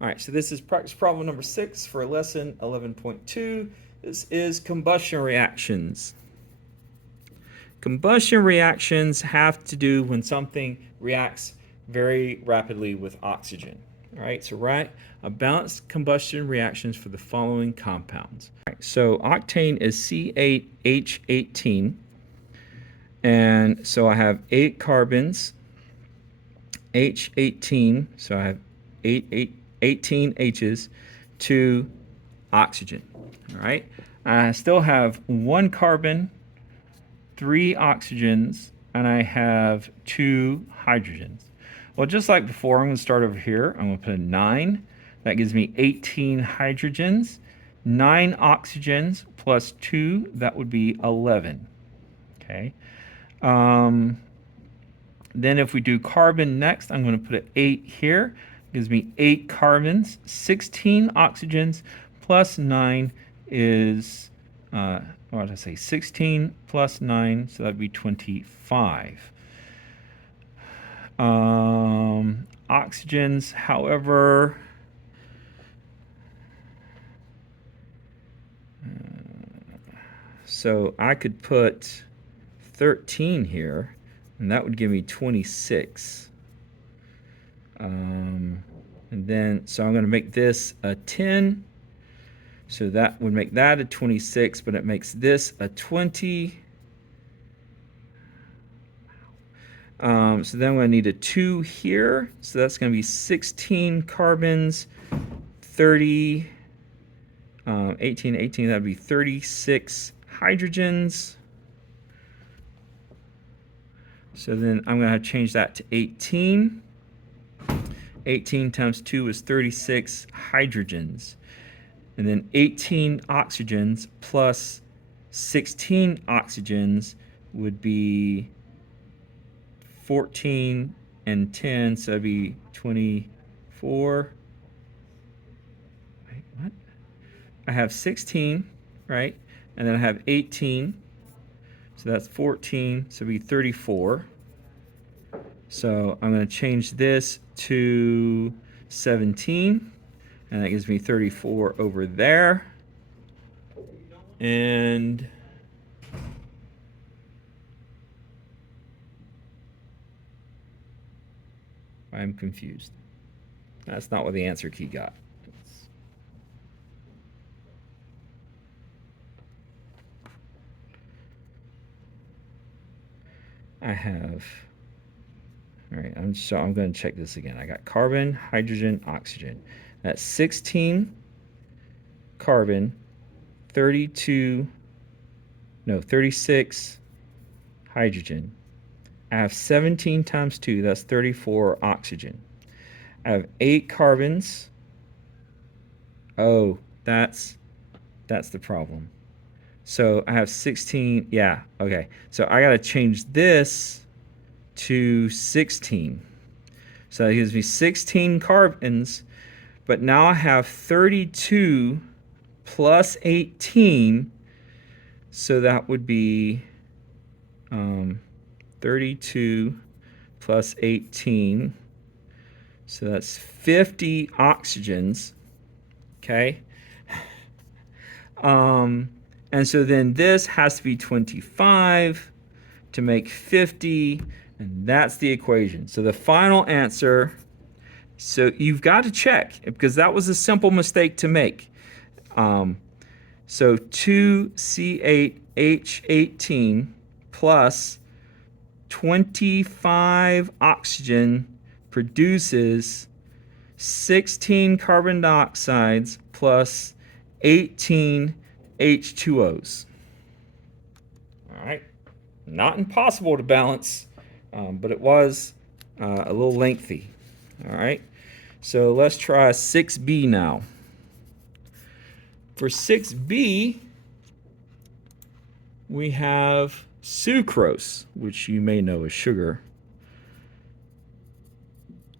All right, so this is practice problem number 6 for lesson 11.2. This is combustion reactions. Combustion reactions have to do when something reacts very rapidly with oxygen. All right, so write a balanced combustion reactions for the following compounds. All right, so octane is C8H18, and so I have 8 carbons, H18, so I have 18 H's, 2 oxygen. All right, I still have 1 carbon, 3 oxygens, and I have 2 hydrogens. Well, just like before, I'm going to start over here. I'm going to put a 9. That gives me 18 hydrogens. 9 oxygens plus 2, that would be 11. Okay. Then if we do carbon next, I'm going to put an 8 here. Gives me 8 carbons, 16 oxygens, plus 9 is, what did I say, 16 plus 9, so that'd be 25. Oxygens, however, so I could put 13 here, and that would give me 26. And then, so I'm going to make this a 10. So that would make that a 26, but it makes this a 20. So then I'm going to need a 2 here. So that's going to be 16 carbons, 30, 18, that would be 36 hydrogens. So then I'm going to change that to 18. 18 times 2 is 36 hydrogens. And then 18 oxygens plus 16 oxygens would be 14 and 10, so that'd be 24. Wait, what? I have 16, right? And then I have 18, so that's 14, so it'd be 34. So I'm going to change this to 17, and that gives me 34 over there. And I'm confused. That's not what the answer key got. I have, all right, I'm going to check this again. I got carbon, hydrogen, oxygen. That's 16 carbon, 36 hydrogen. I have 17 times 2, that's 34 oxygen. I have 8 carbons. Oh, that's the problem. So I have 16, yeah, okay. So I got to change this to 16. So that gives me 16 carbons, but now I have 32 plus 18, so that would be 32 plus 18, so that's 50 oxygens, okay? And so then this has to be 25 to make 50, and that's the equation. So the final answer, so you've got to check, because that was a simple mistake to make. So 2C8H18 plus 25 oxygen produces 16 carbon dioxides plus 18 H2Os. All right, not impossible to balance, but it was a little lengthy. All right, so let's try 6B now. For 6B, we have sucrose, which you may know as sugar.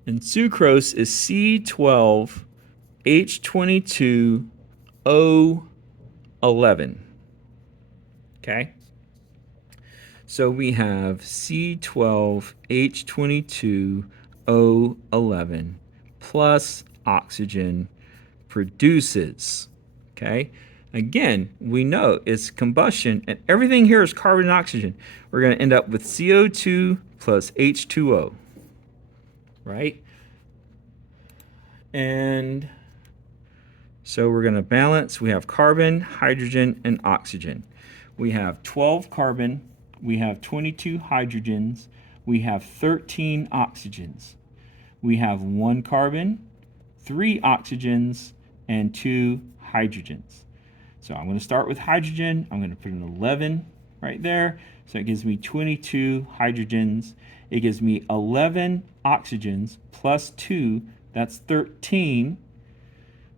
And sucrose is C12H22O11. Okay? So we have C12H22O11 plus oxygen produces. Okay? Again, we know it's combustion, and everything here is carbon and oxygen. We're going to end up with CO2 plus H2O, right? And so we're going to balance. We have carbon, hydrogen, and oxygen. We have 12 carbon, we have 22 hydrogens, we have 13 oxygens. We have 1 carbon, 3 oxygens, and 2 hydrogens. So I'm going to start with hydrogen. I'm going to put an 11 right there. So it gives me 22 hydrogens. It gives me 11 oxygens plus 2. That's 13.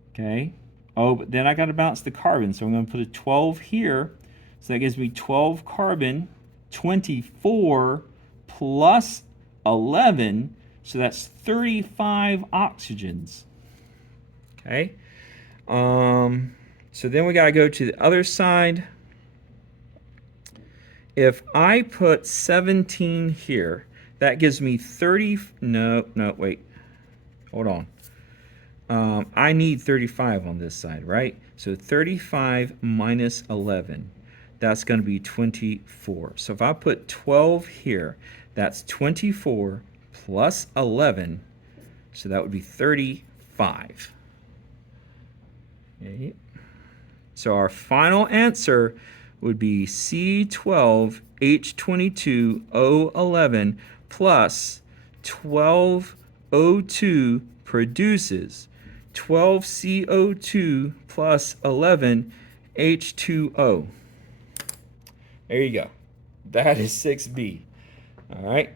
Okay. Oh, but then I got to balance the carbon. So I'm going to put a 12 here. So that gives me 12 carbon, 24 plus 11. So that's 35 oxygens. Okay. So then we got to go to the other side. If I put 17 here, that gives me 30. No, wait. Hold on. I need 35 on this side, right? So 35 minus 11, that's going to be 24. So if I put 12 here, that's 24 plus 11. So that would be 35. Okay. So our final answer would be C12H22O11 plus 12O2 produces 12 CO2 plus 11 H2O. There you go. That is 6B. All right.